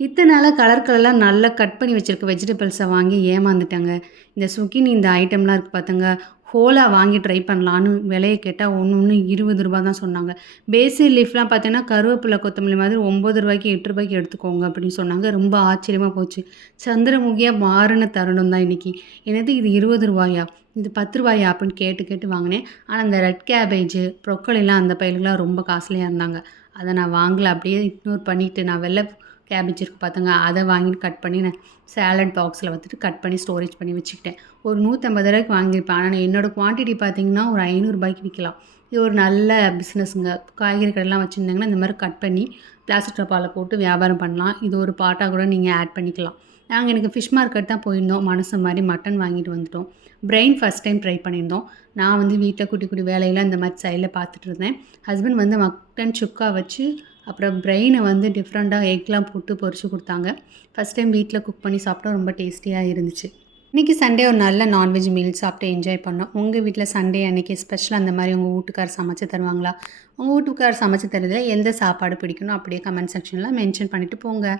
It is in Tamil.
இத்தன நாளா கலர் கலரா நல்லா கட் பண்ணி வச்சிருக்க வெஜிடபிள்ஸ வாங்கி ஏமாந்துட்டேங்க. இந்த சுகினி இந்த ஐட்டம்லாம் இருக்கு பாத்துங்க, ஹோலா வாங்கி ட்ரை பண்ணலான்னு விலைய கேட்டா ஒண்ணு ஒண்ணு ரூ. 20 தான் சொன்னாங்க. பேசில் லீஃப்லாம் பாத்தீங்கன்னா, கருவேப்பில, கொத்தமல்லி மாதிரி ரூ. 9க்கு ரூ. 8க்கு எடுத்துக்கோங்க அப்படின்னு சொன்னாங்க. ரொம்ப ஆச்சரியமா போச்சு. சந்திரமுகியா மாறுன தருணம் தான் இன்னைக்கு. என்னது இது ரூ. 20 இது ரூ. 10 அப்படின்னு கேட்டு கேட்டு வாங்கினேன். ஆனா இந்த ரெட் கேபேஜ், ப்ரொக்கோலிலாம் அந்த பயலுகலாம் ரொம்ப காஸ்ட்லியா இருந்தாங்க. அத நான் வாங்கல. அப்படியே இக்னோர் பண்ணிட்டு நான் கேபேஜ் இருக்கு பாத்துங்க. அத வாங்கி கட் பண்ணி நான் சாலட் பாக்ஸ்ல வந்துட்டு கட் பண்ணி ஸ்டோரேஜ் பண்ணி வச்சுக்கிட்டேன். ஒரு ரூ. 150க்கு வாங்கியிருப்பேன். ஆனா என்னோட குவான்டிட்டி பார்த்தீங்கன்னா, ஒரு ரூ. 500க்கு விக்கலாம். இது ஒரு நல்ல பிசினஸ்ங்க. காய்கறி கடைலாம் வச்சிருந்தாங்கன்னா, இந்த மாரி கட் பண்ணி பிளாஸ்டிக் டப்பால போட்டு வியாபாரம் பண்ணலாம். இது ஒரு பார்ட்டா கூட நீங்க ஆட் பண்ணிக்கலாம். நாங்க இன்னைக்கு ஃபிஷ் மார்க்கெட் தான் போயிருந்தோம். மனசு மாரி மட்டன் வாங்கிட்டு வந்துட்டோம். பிரெயின் ஃபர்ஸ்ட் டைம் ட்ரை பண்ணியிருந்தோம். நான் வந்து வீட்ல குட்டி குட்டி வேலையெல்லாம் இந்த மாரி சைட்ல பார்த்துட்டு இருந்தேன். ஹஸ்பண்ட் வந்து மட்டன் சுக்கா வச்சு அப்புறம் பிரெயினை வந்து டிஃப்ரெண்ட்டாக எக்லாம் போட்டு பொரிச்சு கொடுத்தாங்க. ஃபஸ்ட் டைம் வீட்டில் குக் பண்ணி சாப்பிட்டோம். ரொம்ப டேஸ்டியாக இருந்துச்சு. இன்றைக்கி சண்டே ஒரு நல்ல நான்வெஜ் மீல் சாப்பிட்டு என்ஜாய் பண்ணோம். உங்கள் வீட்டில் சண்டே அன்றைக்கி ஸ்பெஷல் அந்த மாதிரி உங்கள் வீட்டுக்கார் சமைச்சு தருவாங்களா? உங்கள் வீட்டுக்கார் சமைச்சு தரதில் எந்த சாப்பாடு பிடிக்கணும் அப்படியே கமெண்ட் செக்ஷனில் மென்ஷன் பண்ணிவிட்டு போங்க.